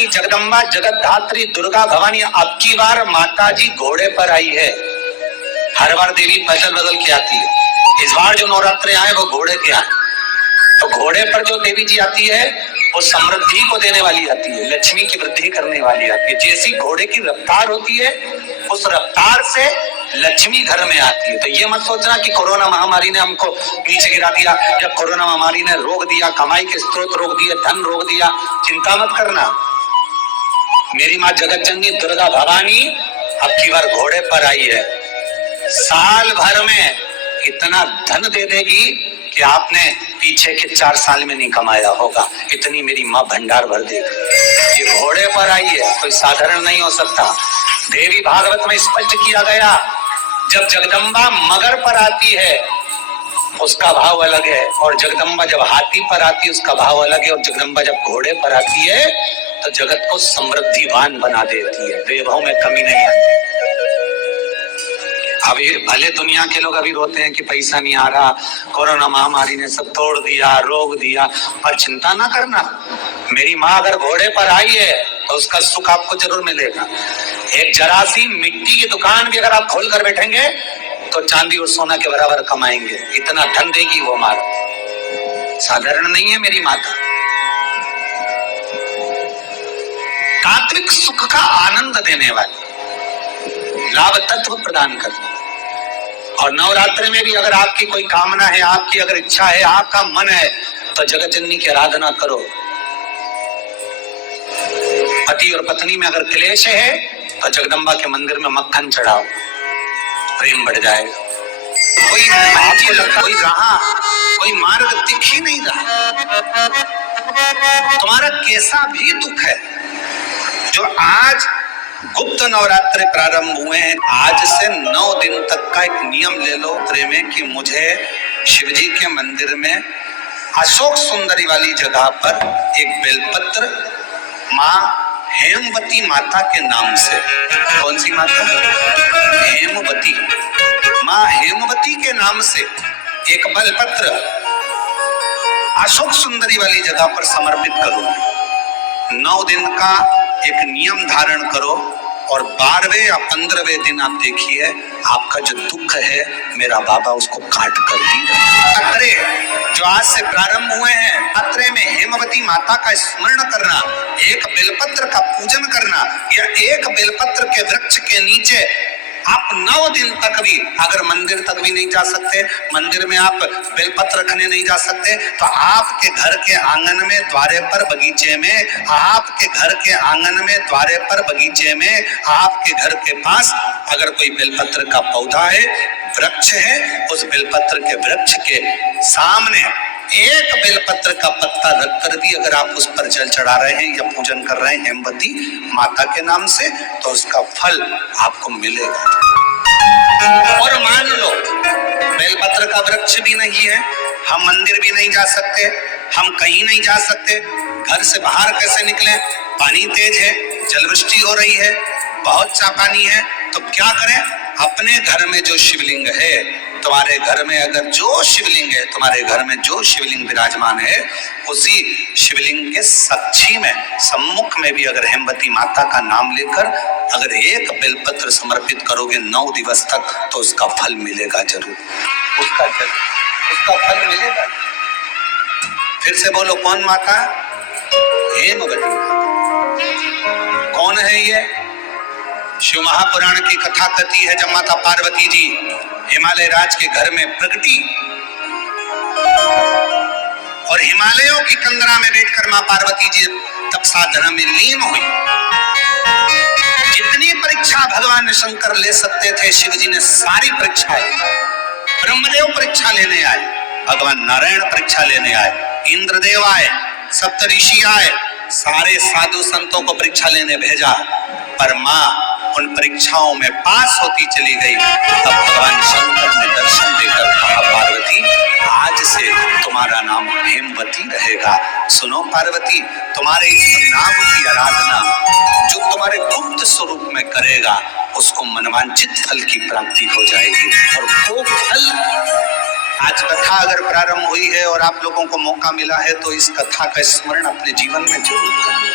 रानी जगदम्बा जगत धात्री दुर्गा भवानी अब की बार माता जी घोड़े पर आई है। हर बार देवी बदल बदल के आती है, इस बार जो नवरात्रे आए वो घोड़े के आए। तो घोड़े पर जो देवी जी आती है वो समृद्धि को देने वाली आती है, लक्ष्मी की वृद्धि करने वाली आती है। जैसी घोड़े की रफ्तार होती है उस रफ्तार से लक्ष्मी घर में आती है। तो ये मत सोचना कि कोरोना महामारी ने हमको नीचे गिरा दिया या कोरोना महामारी ने रोक दिया, कमाई के स्रोत रोक दिए, धन रोक दिया। चिंता मत करना, मेरी माँ जगत जननी दुर्गा भवानी अब की बार घोड़े पर आई है। साल भर में इतना धन दे देगी कि आपने पीछे के 4 साल में नहीं कमाया होगा, इतनी मेरी माँ भंडार भर देगी। ये घोड़े पर आई है, कोई साधारण नहीं हो सकता। देवी भागवत में स्पष्ट किया गया, जब जगदम्बा मगर पर आती है उसका भाव अलग है, और जगदम्बा जब हाथी पर आती है उसका भाव अलग है, और जगदम्बा जब घोड़े पर आती है तो जगत को समृद्धिवान बना देती है, वैभव में कमी नहीं आती। अभी भले दुनिया के लोग अभी रोते हैं कि पैसा नहीं आ रहा, कोरोना महामारी ने सब तोड़ दिया, रोक दिया, पर चिंता ना करना, मेरी माँ अगर घोड़े पर आई है तो उसका सुख आपको जरूर मिलेगा। एक जरा सी मिट्टी की दुकान भी अगर आप खोल कर बैठेंगे तो चांदी और सोना के बराबर कमाएंगे, इतना धन देगी वो माँ, साधारण नहीं है मेरी माता। तात्विक सुख का आनंद देने वाली, लाभ तत्व प्रदान करती। और नवरात्रि में भी अगर आपकी कोई कामना है, आपकी अगर इच्छा है, आपका मन है, तो जगत जननी की आराधना करो। पति और पत्नी में अगर क्लेश है तो जगदम्बा के मंदिर में मक्खन चढ़ाओ, प्रेम बढ़ जाएगा। कोई आपको लगता कोई मार्ग दिख ही नहीं रहा, तुम्हारा कैसा भी दुख है, जो आज गुप्त नवरात्रि प्रारंभ हुए हैं, आज से 9 दिन तक का एक नियम ले लो में कि मुझे शिवजी के मंदिर में अशोक सुंदरी वाली जगह पर एक बेलपत्र माँ हेमवती माता के नाम से, कौन सी माता? हेमवती माँ, हेमवती के नाम से एक बेलपत्र अशोक सुंदरी वाली जगह पर समर्पित करो। 9 दिन का एक नियम धारण करो, और 12वें या 15वें दिन आप देखिए आपका जो दुख है मेरा बाबा उसको काट कर दी। खतरे जो आज से प्रारंभ हुए हैं, खतरे में हेमवती माता का स्मरण करना, एक बेलपत्र का पूजन करना, या एक बेलपत्र के वृक्ष के नीचे आप 9 दिन तक भी अगर मंदिर तक भी नहीं जा सकते, मंदिर में आप बेलपत्र रखने नहीं जा सकते, तो आपके घर के आंगन में, द्वारे पर, बगीचे में, आपके घर के आंगन में, द्वारे पर, बगीचे में, आपके घर के पास अगर कोई बेलपत्र का पौधा है, वृक्ष है, उस बेलपत्र के वृक्ष के सामने एक बेलपत्र का पत्ता रख कर भी अगर आप उस पर जल चढ़ा रहे हैं या पूजन कर रहे हैं हेमवती माता के नाम से, तो उसका फल आपको मिलेगा। और मान लो बेलपत्र का वृक्ष भी नहीं है, हम मंदिर भी नहीं जा सकते, हम कहीं नहीं जा सकते, घर से बाहर कैसे निकले, पानी तेज है, जलवृष्टि हो रही है, बहुत सा पानी है, तो क्या करें? अपने घर में जो शिवलिंग है, तुम्हारे घर में अगर जो शिवलिंग है, तुम्हारे घर में जो शिवलिंग विराजमान है, उसी शिवलिंग के साक्षी में, सम्मुख में भी अगर हेमवती माता का नाम लेकर अगर एक बेलपत्र समर्पित करोगे 9 दिवस तक, तो उसका फल मिलेगा जरूर, उसका फल मिलेगा। फिर से बोलो, कौन माता? हेमवती। कौन है ये? शिव महापुराण की कथा कथी है, जब माता पार्वती जी हिमालय राज के घर में प्रगटी और हिमालयों की कंदरा में बैठकर मां पार्वती जी तप साधना में लीन हुई। जितनी परीक्षा भगवान शंकर ले सकते थे, शिव जी ने सारी परीक्षाएं, ब्रह्मदेव परीक्षा लेने आए, भगवान नारायण परीक्षा लेने आए, इंद्रदेव आए, सप्तऋषि आए, सारे साधु संतों को परीक्षा लेने भेजा, पर मां उन परीक्षाओं में पास होती चली गई। तब भगवान शंकर ने दर्शन देकर कहा, पार्वती आज से तुम्हारा नाम हेमवती रहेगा। सुनो पार्वती, तुम्हारे इस नाम की आराधना जो तुम्हारे गुप्त स्वरूप में करेगा, उसको मनवांचित फल की प्राप्ति हो जाएगी। और वो फल, आज कथा अगर प्रारंभ हुई है और आप लोगों को मौका मिला है तो इस कथा का स्मरण अपने जीवन में जरूर करें।